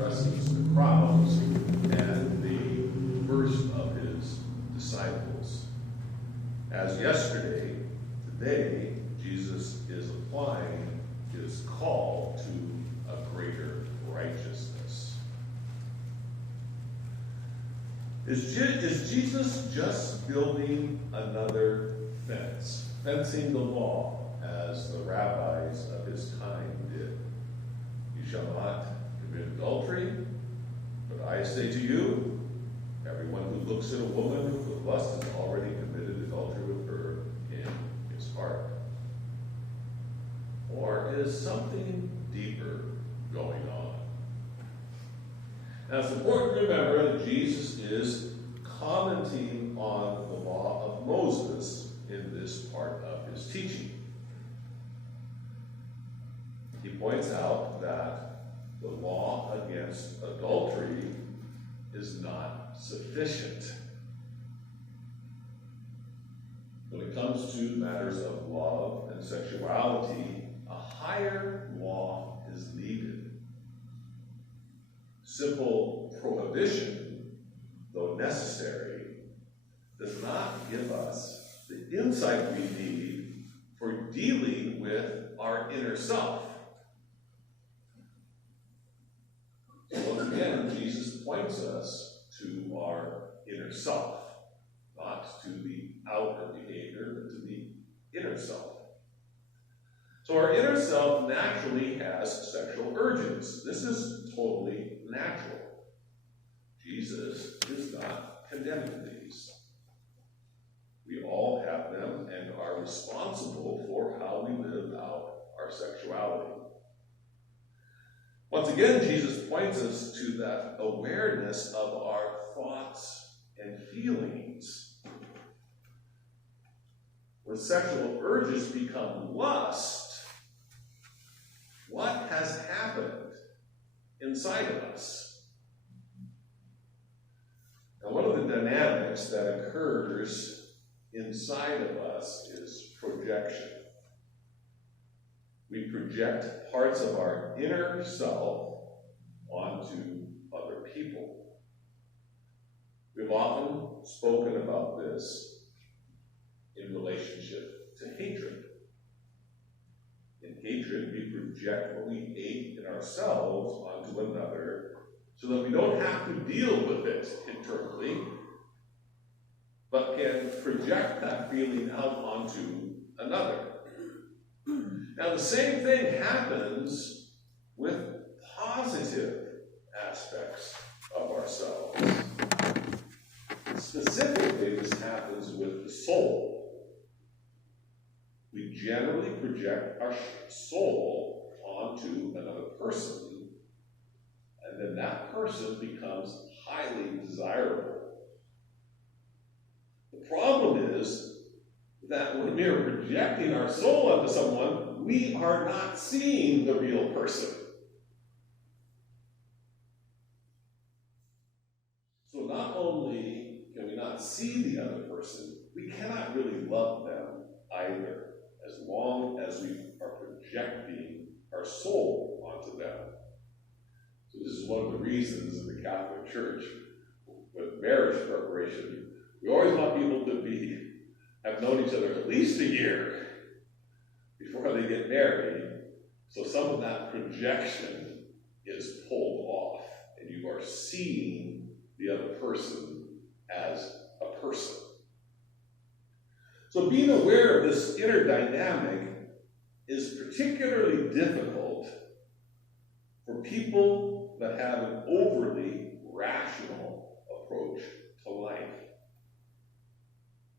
addresses the crowds and the first of his disciples. As yesterday, today, Jesus is applying his call to a greater righteousness. Is Jesus just building another fence, fencing the law as the rabbis of his time did? You shall not commit adultery, but I say to you, everyone who looks at a woman with lust has already committed adultery with her in his heart. Or is something deeper going on? Now it's important to remember that Jesus is commenting on the law of Moses in this part of his teaching. He points out that the law against adultery is not sufficient. When it comes to matters of love and sexuality, a higher law is needed. Simple prohibition, though necessary, does not give us the insight we need for dealing with our inner self. So once again, Jesus points us to our inner self, not to the outer behavior, but to the inner self. So our inner self naturally has sexual urges. This is totally natural. Jesus is not condemning these. We all have them and are responsible for how we live out our sexuality. Once again, Jesus points us to that awareness of our thoughts and feelings. When sexual urges become lust, what has happened inside of us? Now, one of the dynamics that occurs inside of us is projection. We project parts of our inner self onto other people. We've often spoken about this in relationship to hatred. In hatred, we project what we hate in ourselves onto another so that we don't have to deal with it internally, but can project that feeling out onto another. Now, the same thing happens with positive aspects of ourselves. Specifically, this happens with the soul. We generally project our soul onto another person, and then that person becomes highly desirable. The problem is that when we are projecting our soul onto someone, we are not seeing the real person. So not only can we not see the other person, we cannot really love them either, as long as we are projecting our soul onto them. So this is one of the reasons in the Catholic Church, with marriage preparation, we always want people to have known each other at least a year before they get married, so some of that projection is pulled off, and you are seeing the other person as a person. So being aware of this inner dynamic is particularly difficult for people that have an overly rational approach to life.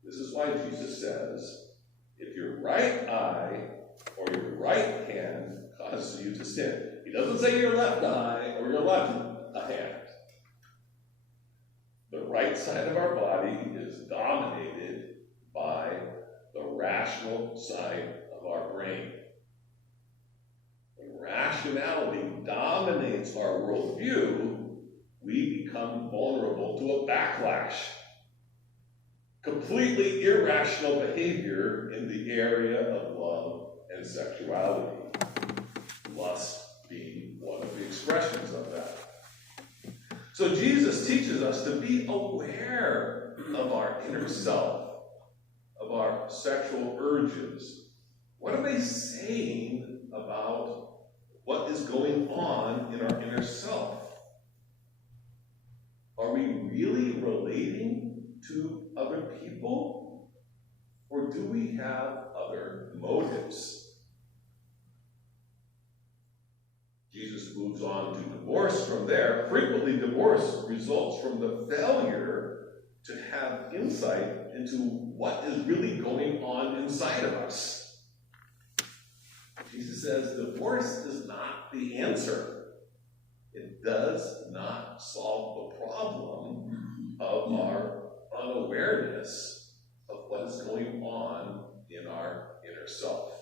This is why Jesus says, if your right eye or your right hand causes you to sin. He doesn't say your left eye or your left hand. The right side of our body is dominated by the rational side of our brain. When rationality dominates our worldview, we become vulnerable to a backlash. Completely irrational behavior in the area of love and sexuality. Lust being one of the expressions of that. So Jesus teaches us to be aware of our inner self, of our sexual urges. What are they saying about what is going on in our inner self? Are we really relating to other people? Or do we have other motives? Jesus moves on to divorce from there. Frequently, divorce results from the failure to have insight into what is really going on inside of us. Jesus says divorce is not the answer. It does not solve the problem of our unawareness of what is going on in our inner self.